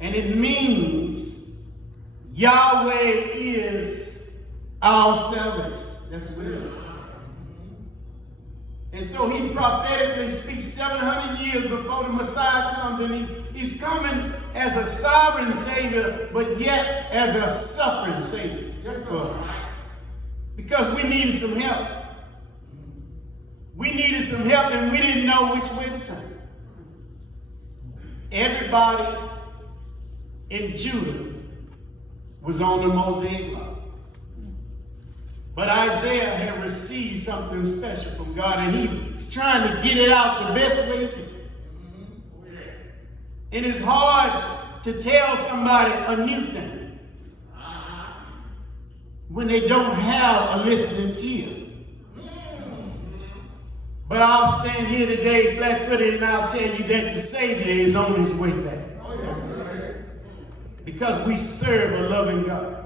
And it means Yahweh is our salvation. That's what it is. And so he prophetically speaks 700 years before the Messiah comes, and he's coming as a sovereign Savior, but yet as a suffering Savior for us. Because we needed some help. We needed some help, and we didn't know which way to turn. Everybody in Judah was on the Mosaic law. But Isaiah had received something special from God, and he's trying to get it out the best way he can. And it's hard to tell somebody a new thing when they don't have a listening ear. But I'll stand here today flat-footed and I'll tell you that the Savior is on his way back. Because we serve a loving God.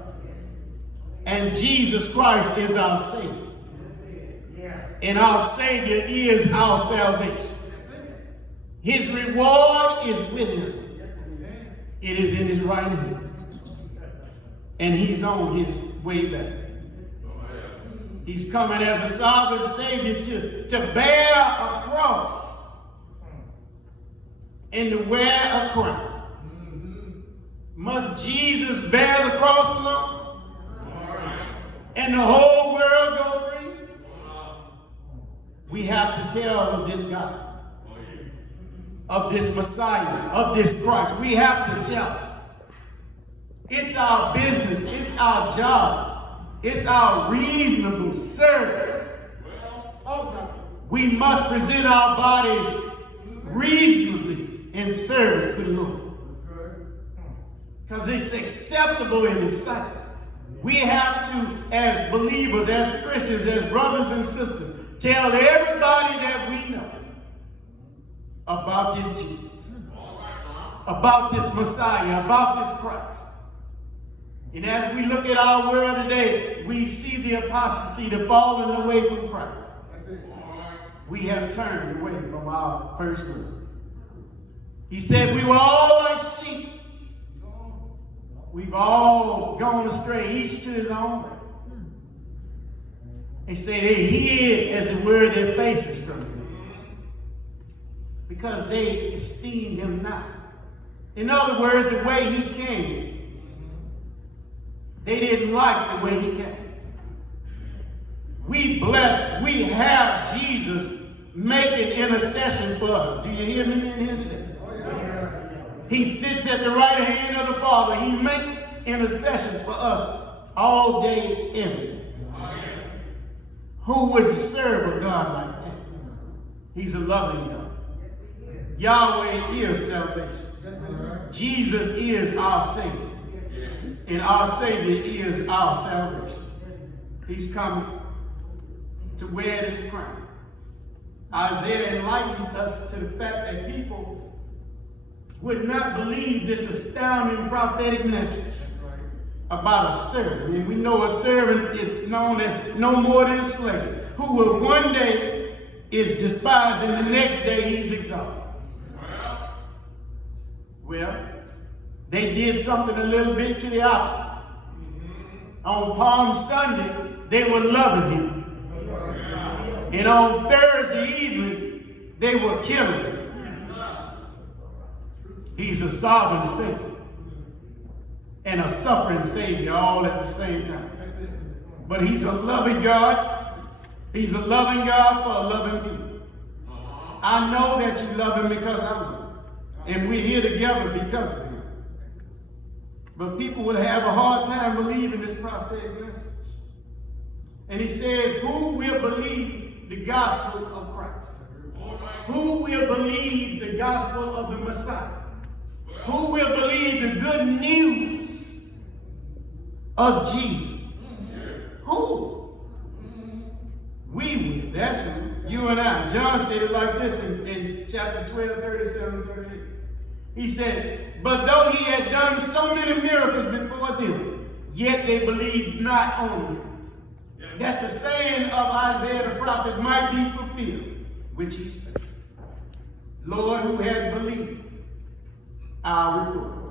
And Jesus Christ is our Savior. And our Savior is our salvation. His reward is with him. It is in his right hand. And he's on his way back. He's coming as a sovereign Savior to bear a cross and to wear a crown. Must Jesus bear the cross alone? And the whole world go free? We have to tell of this gospel, of this Messiah, of this Christ. We have to tell it. It's our business. It's our job. It's our reasonable service. We must present our bodies reasonably in service to the Lord. Because it's acceptable in his sight. We have to, as believers, as Christians, as brothers and sisters, tell everybody that we know about this Jesus, about this Messiah, about this Christ. And as we look at our world today, we see the apostasy, the falling away from Christ. We have turned away from our first love. He said we were all like sheep. We've all gone astray, each to his own way. He said they hid, as it were, their faces from him, because they esteemed him not. In other words, the way he came, they didn't like the way he came. We have Jesus making intercession for us. Do you hear me in here today? He sits at the right hand of the Father. He makes intercessions for us all day, every day. Who would serve a God like that? He's a loving God. Yahweh is salvation. Jesus is our Savior. And our Savior is our salvation. He's coming to wear this crown. Isaiah enlightened us to the fact that people would not believe this astounding prophetic message about a servant. And we know a servant is known as no more than a slave, who will one day is despised and the next day he's exalted. Well, they did something a little bit to the opposite. On Palm Sunday, they were loving him. And on Thursday evening, they were killing him. He's a sovereign Savior and a suffering Savior all at the same time. But he's a loving God. He's a loving God for a loving people. I know that you love him because I love him. And we're here together because of him. But people would have a hard time believing this prophetic message. And he says, who will believe the gospel of Christ? Who will believe the gospel of the Messiah? Who will believe the good news of Jesus? Who? We will. That's you and I. John said it like this in chapter 12, 37, 38. He said, but though he had done so many miracles before them, yet they believed not on him. That the saying of Isaiah the prophet might be fulfilled, which he spake. Lord, who had believed our report.